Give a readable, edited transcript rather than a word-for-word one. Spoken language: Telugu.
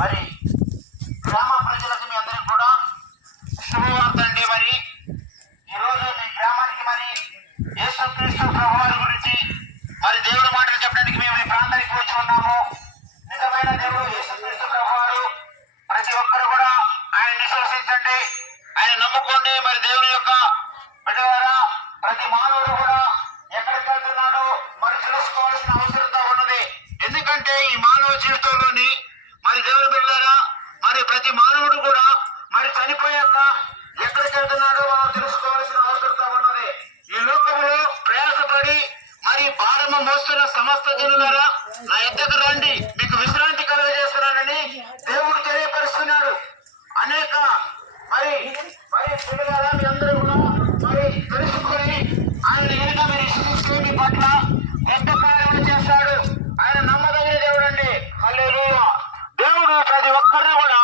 మరి గ్రామ ప్రజలకు మీ అందరికి కూడా శుభవార్త అండి. మరి ఈరోజు మీ గ్రామానికి మరి యేసుక్రీస్తు ప్రభువారి గురించి మరి దేవుడి మాటలు చెప్పడానికి మేము ఈ ప్రాంతానికి వచ్చి ఉన్నాము. నిజమైన దేవుడు యేసుక్రీస్తు ప్రభువారు. ప్రతి ఒక్కరు కూడా ఆయన విశ్వసించండి, ఆయన నమ్ముకోండి. మరి దేవుని యొక్క బిడ్డలారా, ప్రతి మానవుడు కూడా ఎక్కడికి వెళ్తున్నాడో మరి తెలుసుకోవాల్సిన అవసరత ఉన్నది. ఎందుకంటే ఈ మానవ జీవితంలోని మరి దేవుని బిడ్డలారా, మరి ప్రతి మానవుడు కూడా మరి చనిపోయాక ఎక్కడికి వెళ్తున్నాడో మనం తెలుసుకోవాల్సిన అవసరత ఉన్నది. ఈ లోకంలో ప్రయాసపడి మరి భారము మోస్తున్న సమస్త జనులారా, నా ఎద్దకు రండి, మీకు విశ్రాంతి కలుగజేస్తున్నానని దేవుడు తెలియపరుస్తున్నాడు. అనేక మరి మరి పిల్లలారా, మీ అందరూ కూడా మరి తెలుసుకొని ఆయన ఏదైనా మీరు విశ్వసిస్తే మీ పట్ల గొప్ప కార్యములు చేస్తాడు. ఆయన నమ్మదగిన దేవుడు అండి. హల్లెలూయా. దేవుడు ప్రతి ఒక్కరిని కూడా